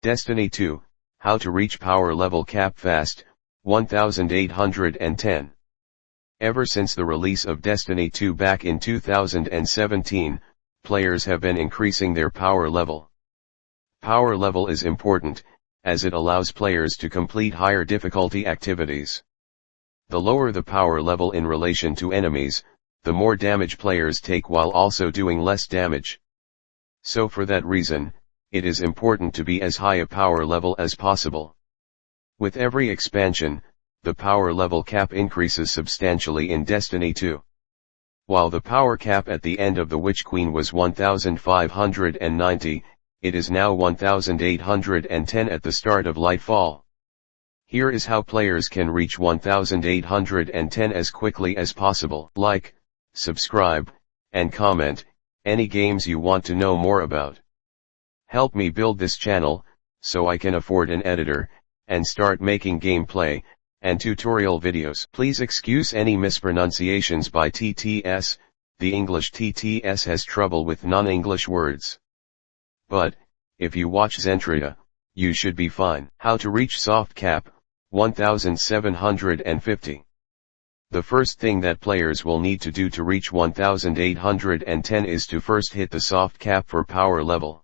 Destiny 2, How to Reach Power Level Cap Fast, 1810. Ever since the release of Destiny 2 back in 2017, players have been increasing their power level. Power level is important, as it allows players to complete higher difficulty activities. The lower the power level in relation to enemies, the more damage players take while also doing less damage. So for that reason, it is important to be as high a power level as possible. With every expansion, the power level cap increases substantially in Destiny 2. While the power cap at the end of the Witch Queen was 1590, it is now 1810 at the start of Lightfall. Here is how players can reach 1810 as quickly as possible. Like, subscribe, and comment any games you want to know more about. Help me build this channel, so I can afford an editor, and start making gameplay and tutorial videos. Please excuse any mispronunciations by TTS, the English TTS has trouble with non-English words. But, if you watch Zentria, you should be fine. How to reach soft cap, 1750. The first thing that players will need to do to reach 1810 is to first hit the soft cap for power level.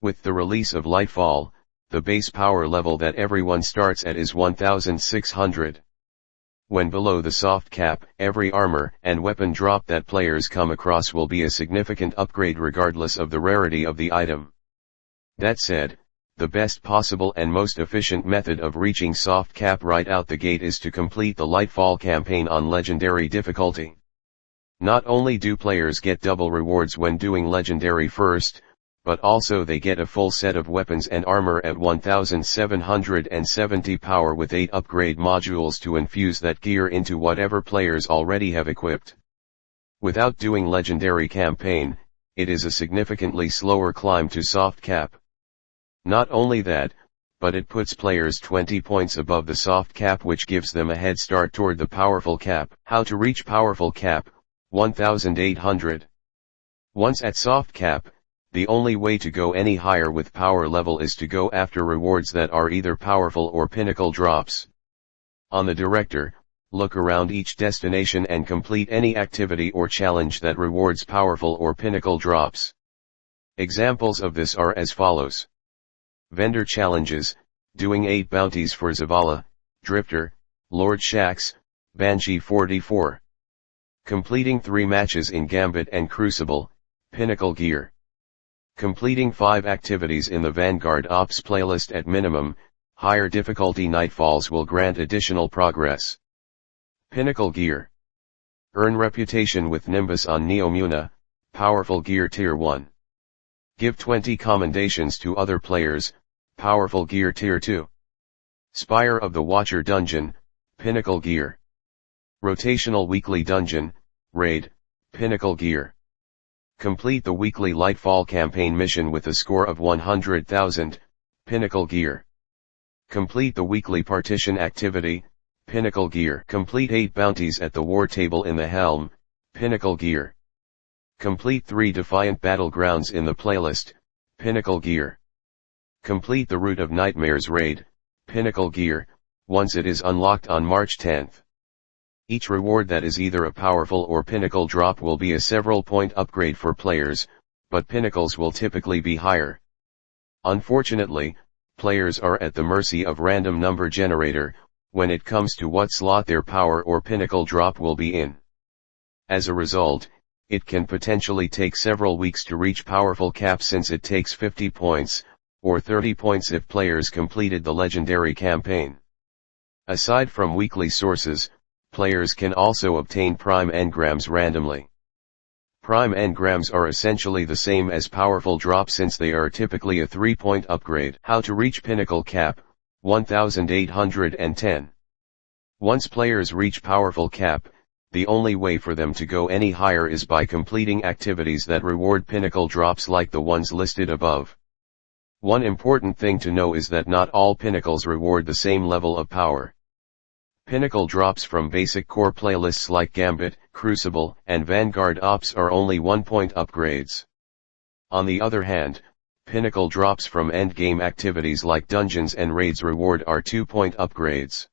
With the release of Lightfall, the base power level that everyone starts at is 1600. When below the soft cap, every armor and weapon drop that players come across will be a significant upgrade regardless of the rarity of the item. That said, the best possible and most efficient method of reaching soft cap right out the gate is to complete the Lightfall campaign on legendary difficulty. Not only do players get double rewards when doing legendary first, but also they get a full set of weapons and armor at 1770 power with 8 upgrade modules to infuse that gear into whatever players already have equipped. Without doing legendary campaign, it is a significantly slower climb to soft cap. Not only that, but it puts players 20 points above the soft cap, which gives them a head start toward the powerful cap. How to reach powerful cap, 1800. Once at soft cap, the only way to go any higher with power level is to go after rewards that are either powerful or pinnacle drops. On the director, look around each destination and complete any activity or challenge that rewards powerful or pinnacle drops. Examples of this are as follows. Vendor challenges, doing 8 bounties for Zavala, Drifter, Lord Shax, Banshee 44. Completing 3 matches in Gambit and Crucible, pinnacle gear. Completing 5 activities in the Vanguard Ops playlist at minimum, higher difficulty nightfalls will grant additional progress. Pinnacle gear. Earn reputation with Nimbus on Neomuna, powerful gear tier 1. Give 20 commendations to other players, powerful gear tier 2. Spire of the Watcher dungeon, pinnacle gear. Rotational weekly dungeon, raid, pinnacle gear. Complete the weekly Lightfall campaign mission with a score of 100,000, pinnacle gear. Complete the weekly partition activity, pinnacle gear. Complete 8 bounties at the war table in the Helm, pinnacle gear. Complete 3 Defiant Battlegrounds in the playlist, pinnacle gear. Complete the Root of Nightmares raid, pinnacle gear, once it is unlocked on March 10th. Each reward that is either a powerful or pinnacle drop will be a several point upgrade for players, but pinnacles will typically be higher. Unfortunately, players are at the mercy of random number generator, when it comes to what slot their power or pinnacle drop will be in. As a result, it can potentially take several weeks to reach powerful cap, since it takes 50 points, or 30 points if players completed the legendary campaign. Aside from weekly sources, players can also obtain prime engrams randomly. Prime engrams are essentially the same as powerful drop, since they are typically a 3-point upgrade. How to reach pinnacle cap, 1810. Once players reach powerful cap, the only way for them to go any higher is by completing activities that reward pinnacle drops like the ones listed above. One important thing to know is that not all pinnacles reward the same level of power. Pinnacle drops from basic core playlists like Gambit, Crucible, and Vanguard Ops are only 1-point upgrades. On the other hand, Pinnacle drops from endgame activities like dungeons and raids reward are 2-point upgrades.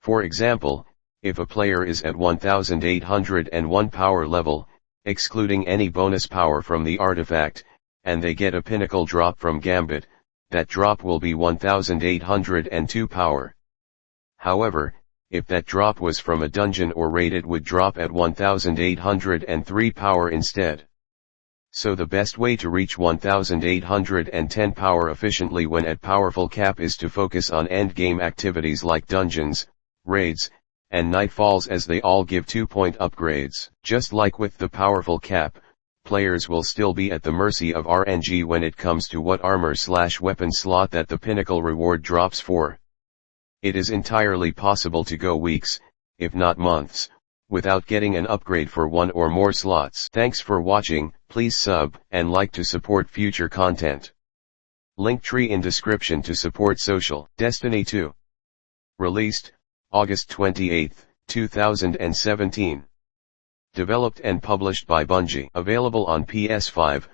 For example, if a player is at 1801 power level, excluding any bonus power from the artifact, and they get a Pinnacle drop from Gambit, that drop will be 1802 power. However, if that drop was from a dungeon or raid, it would drop at 1803 power instead. So the best way to reach 1810 power efficiently when at powerful cap is to focus on endgame activities like dungeons, raids, and nightfalls, as they all give 2-point upgrades. Just like with the powerful cap, players will still be at the mercy of RNG when it comes to what armor/weapon slot that the Pinnacle reward drops for. It is entirely possible to go weeks, if not months, without getting an upgrade for one or more slots. Thanks for watching. Please sub and like to support future content. Linktree in description to support social. Destiny 2. Released August 28, 2017. Developed and published by Bungie. Available on PS5,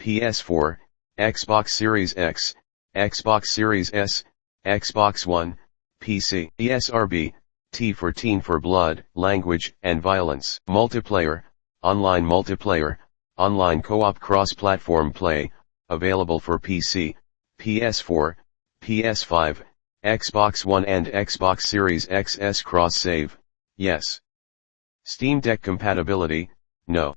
PS4, Xbox Series X, Xbox Series S, Xbox One, PC. ESRB, T for Teen for Blood, Language, and Violence. Multiplayer, online co-op cross-platform play, available for PC, PS4, PS5, Xbox One and Xbox Series XS cross-save, yes. Steam Deck compatibility, no.